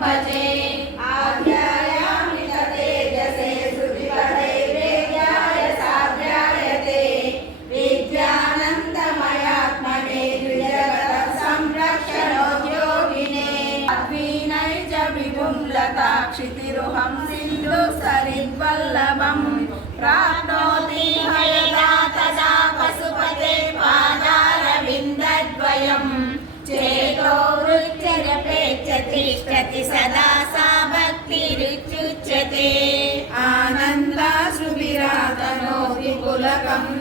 भजे आध्यायामि तेजसे श्रुतिपदैर्वेद्याय साध्यायते विद्यानन्दमयात्मने द्विजगतः संरक्षणोद्योगिने अद्वीनैर्च विभुं लताक्षितिरुहं सिन्धुसरिद्वल्लभं प्राप्नोति हयदा तदा पशुपते पादारविन्दद्वयम् चेतो वृत्तिरपेक्षतिष्ठति सदा सा भक्तिरित्युच्यते आनन्दाश्रुभिरातनोति पुलकम्